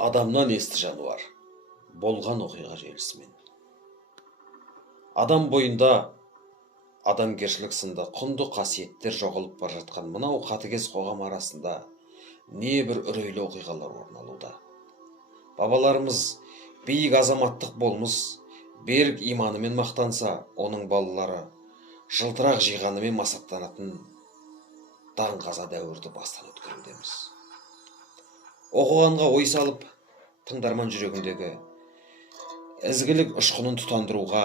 Адамнан есті жануар, болған оқиға желісімен. Адам бойында адамгершілік сынды құнды қасиеттер жоғалып бара жатқан мынау қатыгез қоғам арасында небір үрейлі оқиғалар орын алуда. Бабаларымыз биік азаматтық болмыс, берік иманымен мақтанса, оның балалары жылтырақ жиғанымен масаттанатын даңғаза дәуірді бастан өткерудеміз. Оқығанға ой салып, тыңдарман жүрегіндегі ізгілік ұшқынын тұтандыруға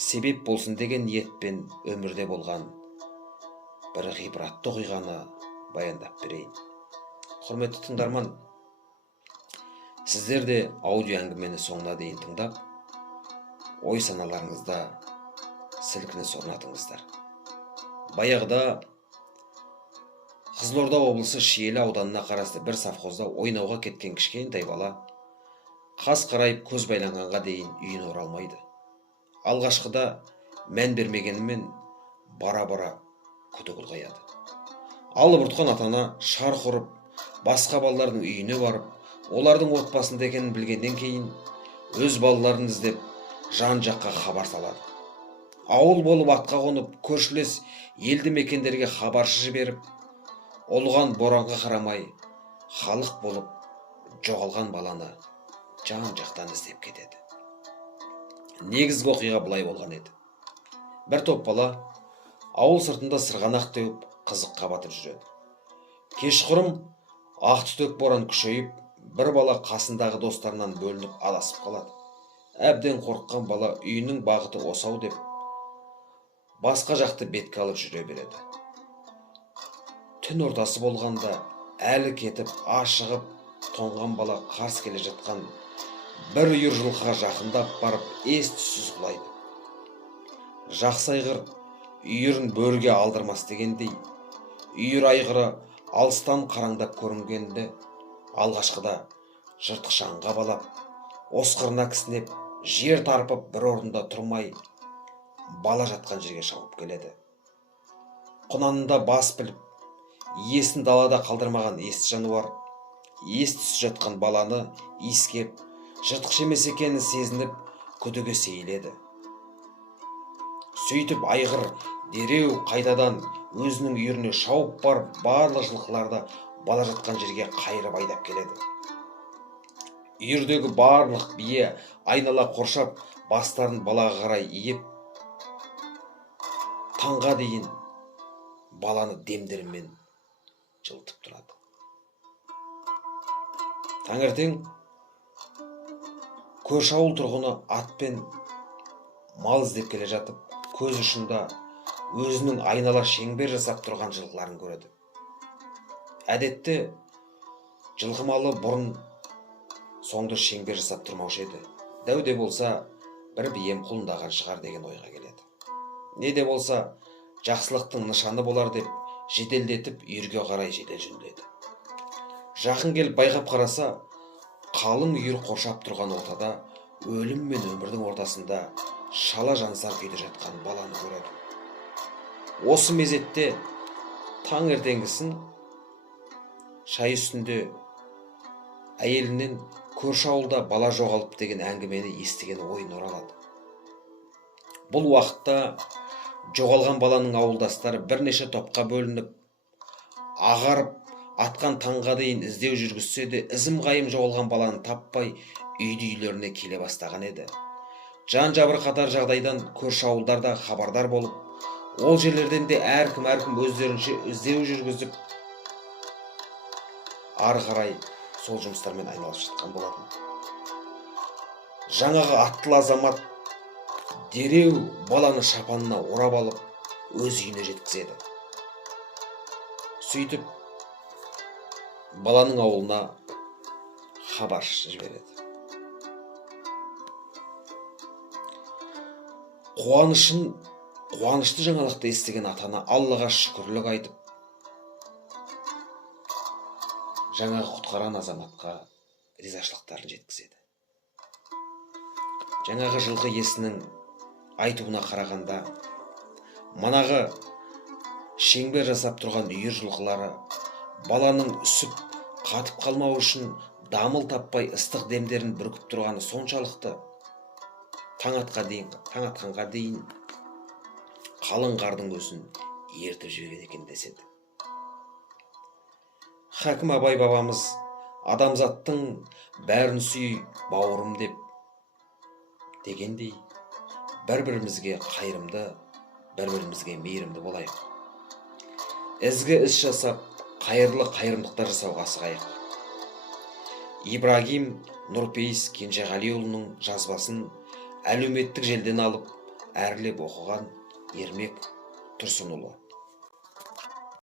себеп болсын деген ниетпен өмірде болған бір ғибратты оқиғаны баяндап берейін. Құрметті тыңдарман, сіздер де аудио әңгімені соңына дейін тыңдап, ой саналарыңызда сілкініс орнатыңыздар. Баяғыда Қызылорда облысы Шиелі ауданына қарасты бір совхозда ойнауға кеткен кішкентай бала қас қарайып көз байланғанға дейін үйіне оралмайды. Алғашқыда мән бермегенімен бара-бара күдік ұлғаяды. Алып ұртқан ата-ана шарқ ұрып, басқа балалардың үйіне барып, олардың отбасында екенін білгеннен кейін өз балаларын іздеп жан-жаққа хабар салады. Ауыл болып атқа қонып, көршілес елді мекендерге хабаршы жіберіп, олған боранға қарамай, халық болып жоғалған баланы жан-жақтан іздеп кетеді. Негізгі оқиға былай болған еді. Бір топ бала ауыл сыртында сырғанақ теуіп, қызыққа батып жүреді. Кешқұрым ақ түтек боран күшейіп, бір бала қасындағы достарынан бөлініп адасып қалады. Әбден қорыққан бала үйінің бағыты осау деп, басқа жақты бетке алып жүре береді. Түн ортасы болғанда әлі кетіп, ашығып, тоңған бала қарсы келе жатқан бір үйір жылқыға жақындап барып, ес-түссіз құлайды. Жақсы айғыр үйірін бөріге алдырмас дегендей, үйір айғыры алыстан қараңдап көрінгенде, алғашқыда жыртқыш аңға балап, осқырына кісінеп, жер тарпып бір орында тұрмай, бала жатқан жерге шауып келеді. Құнанында бас біліп, иесін далада қалдырмаған есті жануар, ес-түссіз жатқан баланы иіскеп, жыртқыш емес екенін сезініп, күдігі сейіледі. Сөйтіп айғыр дереу қайтадан өзінің үйіріне шауып барып, барлық жылқыларды бала жатқан жерге қайырып айдап келеді. Үйірдегі барлық бие айнала қоршап, бастарын балаға қарай иіп, таңға дейін баланы демдерімен жылытып тұрады. Таңертең көрші ауыл тұрғыны атпен мал іздеп келе жатып, көз ұшында өзінің айнала шеңбер жасап тұрған жылқыларын көреді. Әдетте жылқы малы бұрын соңды шеңбер жасап тұрмаушы еді. Дәуде болса, бір бием құлындаған шығар деген ойға келеді. Не де болса, жақсылықтың нышаны болар деп, жеделдетіп үйірге қарай жедел жөнеледі. Жақын келіп байқап қараса, қалың үйір қоршап тұрған ортада, өлім мен өмірдің ортасында шала жансар күйде жатқан баланы көреді. Осы мезетте таңертеңгісін шай үстінде әйелінен көрші ауылда бала жоғалып деген әңгімені естіген ойын оралады. Бұл уақытта жоғалған баланың ауылдастары бірнеше топқа бөлініп, ағарып, атқан таңға дейін іздеу жүргізсе де, ізім қайым жоғалған баланы таппай, үйді-үйлеріне келе бастаған еді. Жан-жабыр қатар жағдайдан көрші ауылдарда хабардар болып, ол жерлерден де әркім өздерінше іздеу жүргізіп, ары қарай сол жұмыстармен айналысып жатқан болатын. Жаңағы аттылы азамат дереу баланы шапанына орап алып, өз үйіне жеткізеді. Сөйтіп, баланың ауылына хабаршы жібереді. Қуанышты жаңалықты естіген ата-ана Аллаға шүкірлік айтып, жаңағы құтқарған азаматқа ризашылықтарын жеткізеді. Жаңағы жылқы иесінің айтуына қарағанда, манағы шеңбер жасап тұрған үйір жылқылары баланың үсіп қатып қалмау үшін дамыл таппай ыстық демдерін бүркіп тұрғаны соншалықты таң атқанға дейін қалың қардың көзін ертіп жіберген екен деседі. Хакім Абай бабамыз адамзаттың бәрін сүй бауырым дегендей, бір-бірімізге қайырымды, бір-бірімізге мейірімді болайық. Ізгі іс жасап, қайырлы қайырымдықтар жасауға асығайық. Ибрагим Нұрпейіс Кенжеғалиұлының жазбасын әлеуметтік желіден алып, әрлеп оқыған Ермек Тұрсынұлы.